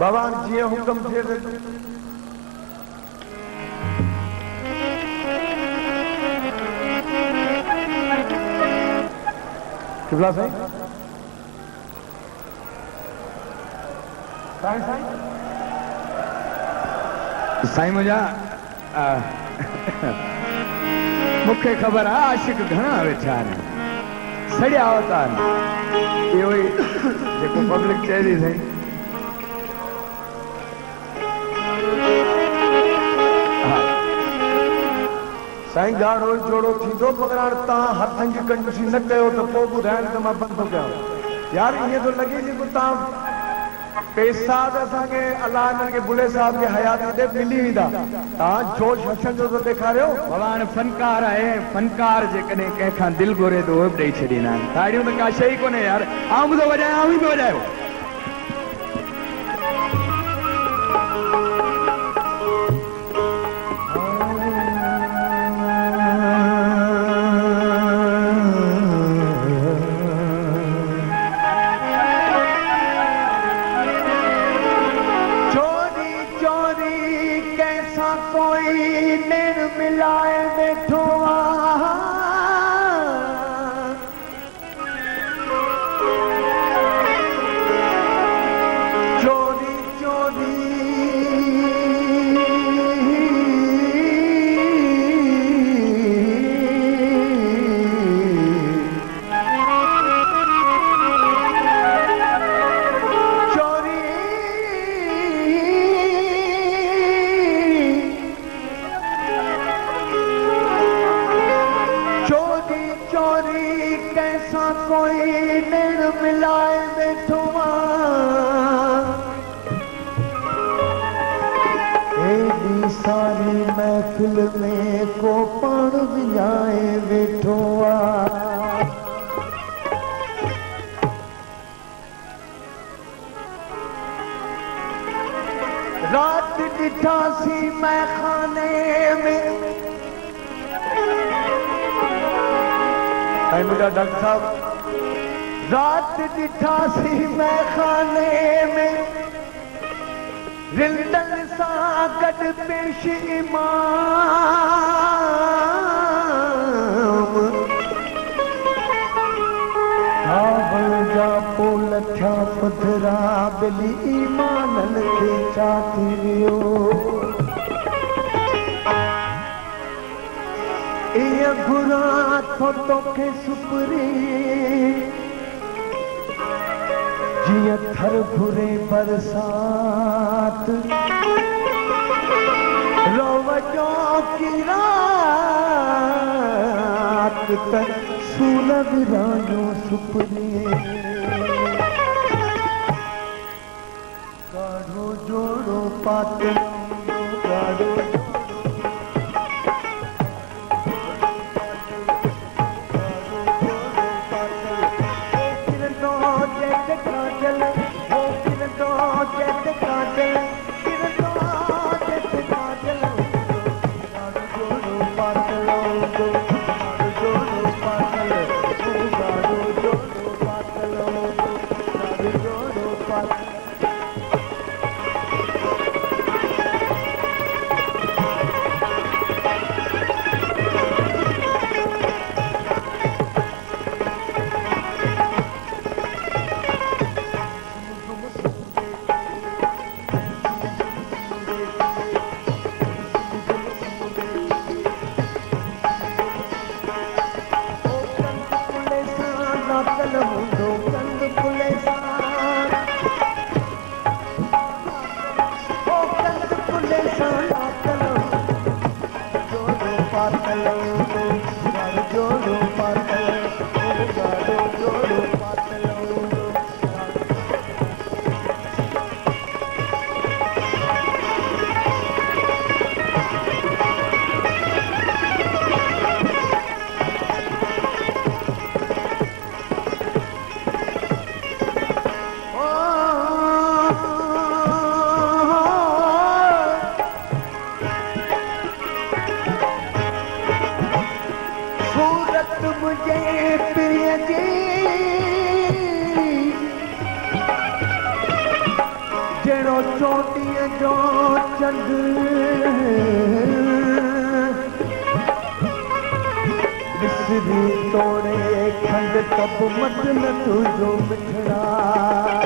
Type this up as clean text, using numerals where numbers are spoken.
बाबा जी हुक्म थे किबला साईं साईं मुझा मुख्य खबर है आशिक घना वेठा आहिनि सड़िया होता इहो ई जेको पब्लिक चए थी साईं साईं गाड़ो जोड़ो थींदो मगर हाणे तव्हां हथनि जी कंजूसी न कयो त पोइ ॿुधाइण त मां बंदि थो कयां यार ईअं थो लॻे जेको तव्हां पैसा त असांखे अलाह हिननि खे बुले साहिब खे हयाती ते मिली वेंदा तव्हां जोश हथनि जो त ॾेखारियो बाबा हाणे फनकार आहे फनकार जेकॾहिं कंहिंखां दिलि घुरे त उहे बि ॾेई छॾींदा आहिनि ताड़ियूं त का शइ कोन्हे यार आऊं बि थो वॼायां आऊं बि वॼायो रात डिठासी मैं खाने में मुझा डॉक्टर साहब रात डिठासी मैं खाने में रिंदन सा गड पेश इमाम काबल जा पोल थिया पथरा बिली ईमानन खे छा थी वियो ईअं घुरां थो तोखे सुपरी जीअं थर घुरे बरसात रोवजो की रात त सूल विरायो सुपरी गाढ़ो जोड़ो पाते गाढ़ो हुयो चोटीअ जो चंड विसरी तोड़े खंड तब मत न तुझो मिठड़ा